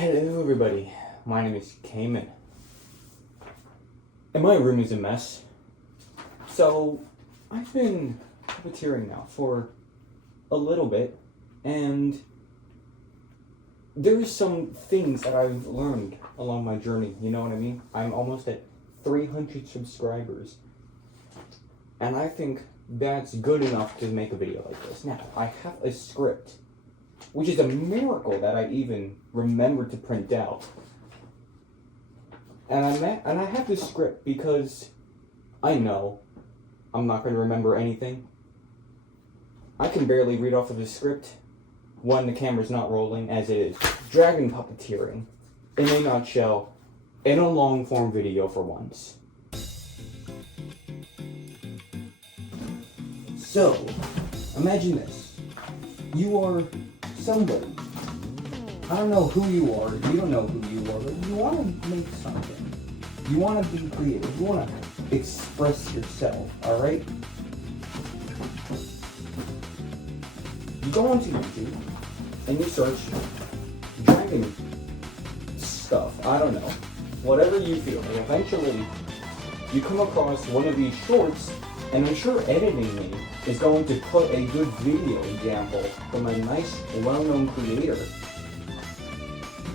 Hello everybody, my name is Cayman, and my room is a mess. So, I've been puppeteering now for a little bit, and there's some things that I've learned along my journey, you know what I mean? I'm almost at 300 subscribers, and I think that's good enough to make a video like this. Now, I have a script, which is a miracle that I even remembered to print out. And I have this script because I know I'm not going to remember anything. I can barely read off of this script when the camera's not rolling, as it is. Dragon puppeteering, in a nutshell, in a long form video for once. So, imagine this. You are somebody. I don't know who you are, you don't know who you are, but you want to make something. You want to be creative, you want to express yourself, alright? You go onto YouTube and you search dragon stuff, I don't know, whatever you feel, and eventually you come across one of these shorts, and I'm sure editing me is going to put a good video example from a nice, well-known creator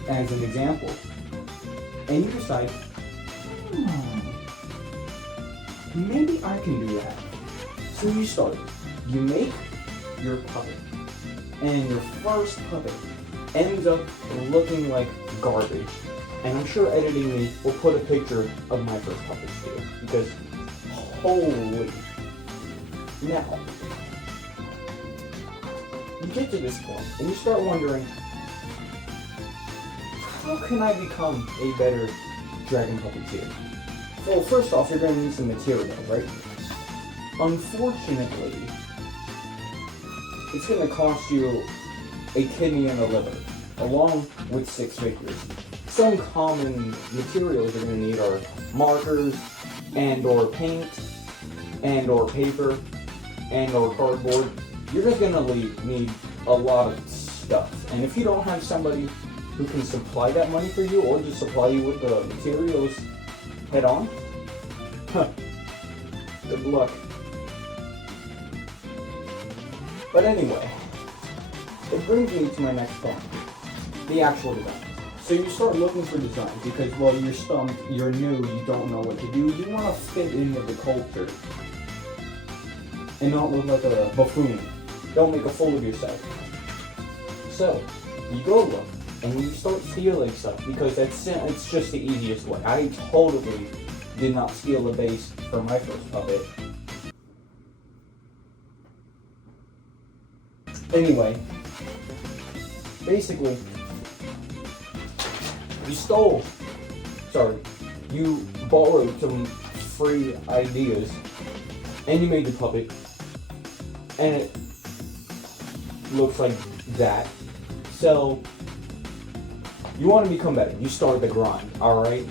as an example. And you decide, maybe I can do that. So you start. You make your puppet. And your first puppet ends up looking like garbage. And I'm sure editing me will put a picture of my first puppet too. Because, holy. Now, you get to this point, and you start wondering, how can I become a better dragon puppeteer? Well, first off, you're going to need some material, right? Unfortunately, it's going to cost you a kidney and a liver, along with 6 figures. Some common materials you're going to need are markers, and/or paint, and/or paper, and/or cardboard. You're just gonna need a lot of stuff. And if you don't have somebody who can supply that money for you, or just supply you with the materials head on, good luck. But anyway, it brings me to my next point, the actual design. So you start looking for designs because, well, you're stumped, you're new, you don't know what to do, you want to fit in with the culture and not look like a buffoon. Don't make a fool of yourself. So, you go look, and you start stealing stuff, because it's just the easiest way. I totally did not steal a base for my first puppet. Anyway, basically, you borrowed some free ideas, and you made the puppet, and it looks like that. So, you want to become better. You start the grind, alright?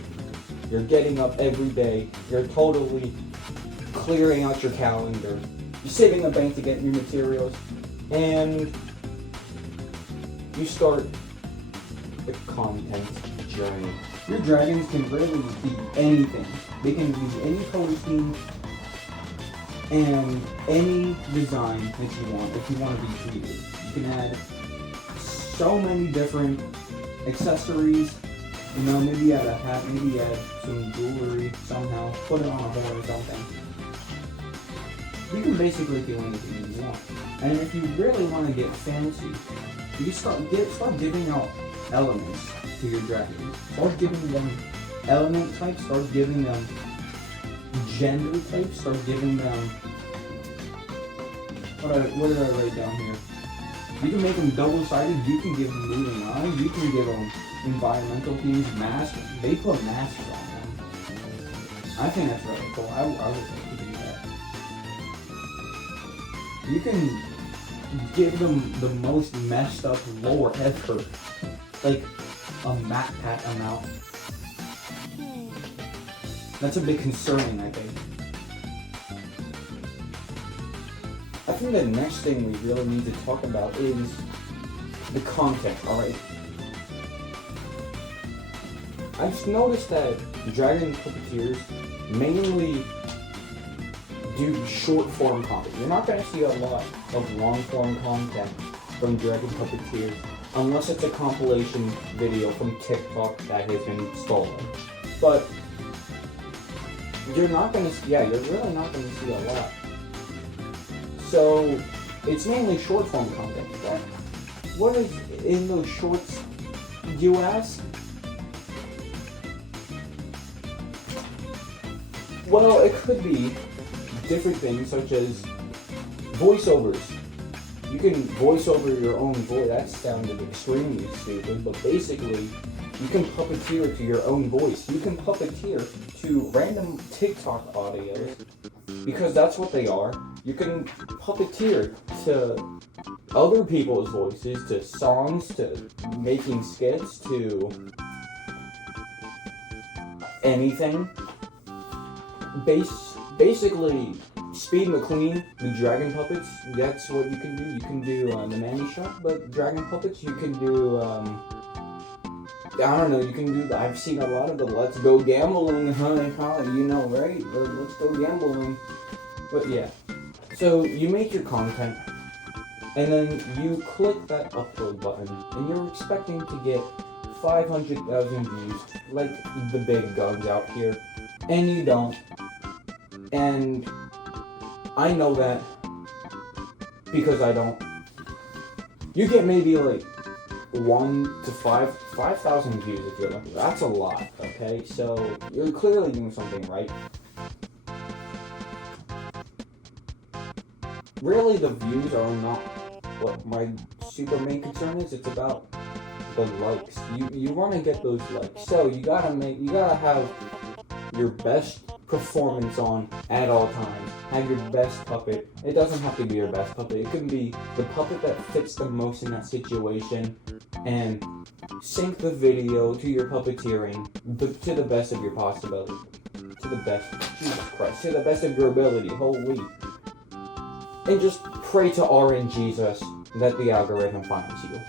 You're getting up every day. You're totally clearing out your calendar. You're saving the bank to get new materials. And you start the content journey. Your dragons can really be anything. They can use any color scheme and any design that you want if you want to be creative. You can add so many different accessories. You know, maybe add a hat, maybe add some jewelry somehow, put it on a horn or something. You can basically do anything you want. And if you really want to get fancy, you start giving out elements to your dragons. Start giving them element types, start giving them gender types, start giving them, what did I write down here? You can make them double-sided, you can give them moving eyes, you can give them environmental themes, masks. They put masks on them. I think that's really cool. I would like to do that. You can give them the most messed up lore ever. Like a Mac Pat amount. That's a bit concerning, I think. I think the next thing we really need to talk about is the content, alright? I've just noticed that Dragon Puppeteers mainly do short form content. You're not going to see a lot of long form content from Dragon Puppeteers unless it's a compilation video from TikTok that has been stolen. But you're not going to, you're really not going to see a lot. So it's mainly short form content. What is in those shorts, you ask? Well, it could be different things such as voiceovers. You can voice over your own voice. That sounded extremely stupid, but basically, you can puppeteer to your own voice. You can puppeteer to random TikTok audios, because that's what they are. You can puppeteer to other people's voices, to songs, to making skits, to anything. Basically, Speed McQueen, the Dragon Puppets, that's what you can do. You can do the Nanny Shop, but Dragon Puppets, you can do, I don't know, you can do, I've seen a lot of the Let's Go Gambling, you know, right? The Let's Go Gambling. But yeah, so you make your content, and then you click that upload button, and you're expecting to get 500,000 views, like the big guns out here, and you don't. And I know that because I don't. You get maybe like 1 to 5,000 views if you're lucky. That's a lot, okay? So you're clearly doing something right. Really, the views are not what my super main concern is. It's about the likes. You want to get those likes. So you gotta have your best performance on at all times. Have your best puppet. It doesn't have to be your best puppet. It can be the puppet that fits the most in that situation, and sync the video to your puppeteering to the best of your possibility. To the best, Jesus Christ, to the best of your ability. Holy. And just pray to RNGesus that the algorithm finds you.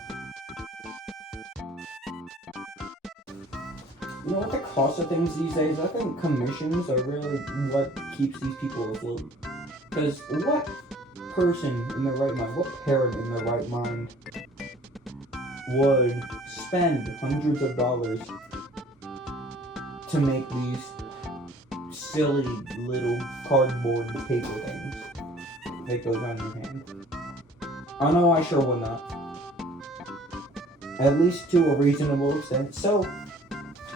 You know what the cost of things these days? I think commissions are really what keeps these people afloat. Because what person in their right mind, what parent in their right mind would spend hundreds of dollars to make these silly little cardboard paper things that goes on your hand? I know I sure would not. At least to a reasonable extent. So,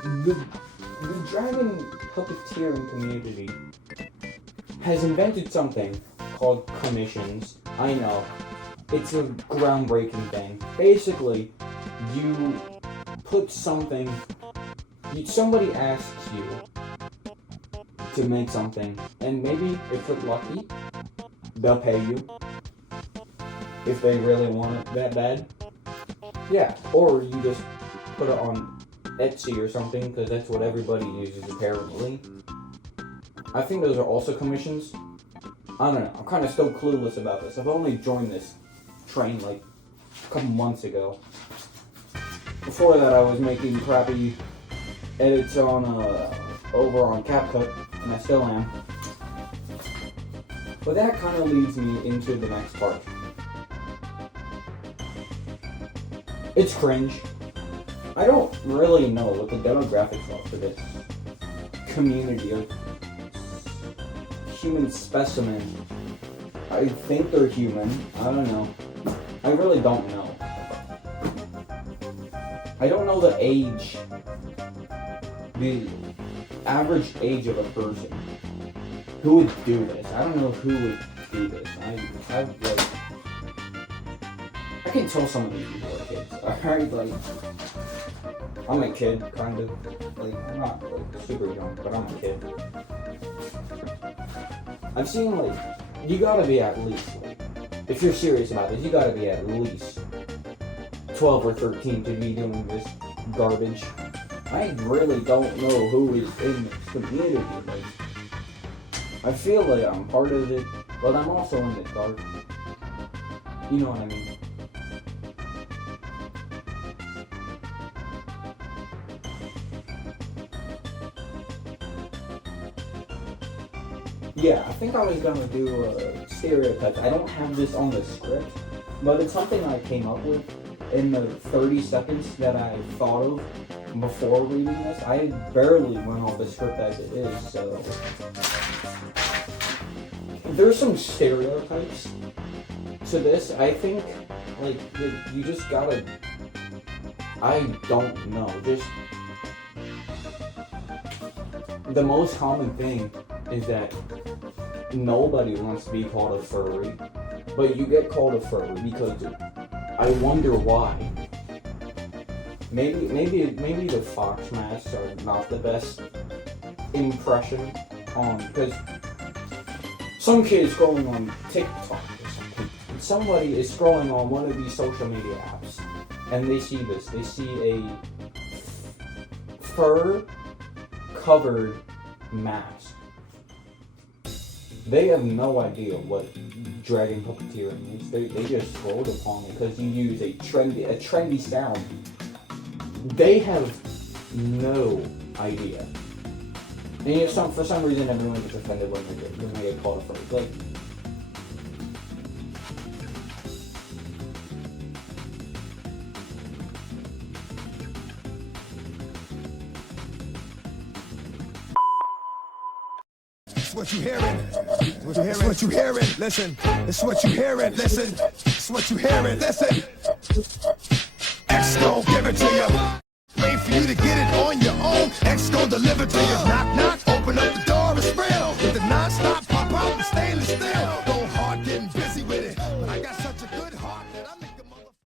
the Dragon Puppeteering community has invented something called commissions. I know, it's a groundbreaking thing. Basically, you put something, somebody asks you to make something, and maybe if you're lucky, they'll pay you. If they really want it that bad. Yeah, or you just put it on Etsy or something, because that's what everybody uses apparently. I think those are also commissions. I don't know, I'm kind of still clueless about this. I've only joined this train like a couple months ago. Before that I was making crappy edits on over on CapCut, and I still am. But that kind of leads me into the next part. It's cringe. I don't really know what the demographics are for this community of human specimen. I think they're human. I don't know. I really don't know. I don't know the age. The average age of a person who would do this. I don't know who would do this. I can tell some of these people are kids. Alright, like, I'm a kid, kind of. Like, I'm not like super young, but I'm a kid. I've seen, like, you gotta be at least, like, if you're serious about this, you gotta be at least 12 or 13 to be doing this garbage. I really don't know who is in this community. Like, I feel like I'm part of it, but I'm also in the dark. You know what I mean? Yeah, I think I was gonna do stereotypes. I don't have this on the script, but it's something I came up with in the 30 seconds that I thought of before reading this. I barely went off the script as it is, so there's some stereotypes to this. I think, like, you just gotta, I don't know, just the most common thing is that nobody wants to be called a furry, but you get called a furry because I wonder why. Maybe the fox masks are not the best impression on, because some kid scrolling on TikTok or something, somebody is scrolling on one of these social media apps, and they see this. They see a fur covered mask. They have no idea what dragon puppeteering is. They just scrolled upon it because you use a trendy sound. They have no idea. And yet for some reason everyone gets offended when they get called a furry. Like, it's what you hearing. It's what you hearing. Listen. It's what you hearing. Listen. It's what you hearing. Listen. X gon' give it to you. Wait for you to get it on your own. X gon' deliver to you. Knock, knock. Open up the door. It's real. With the non-stop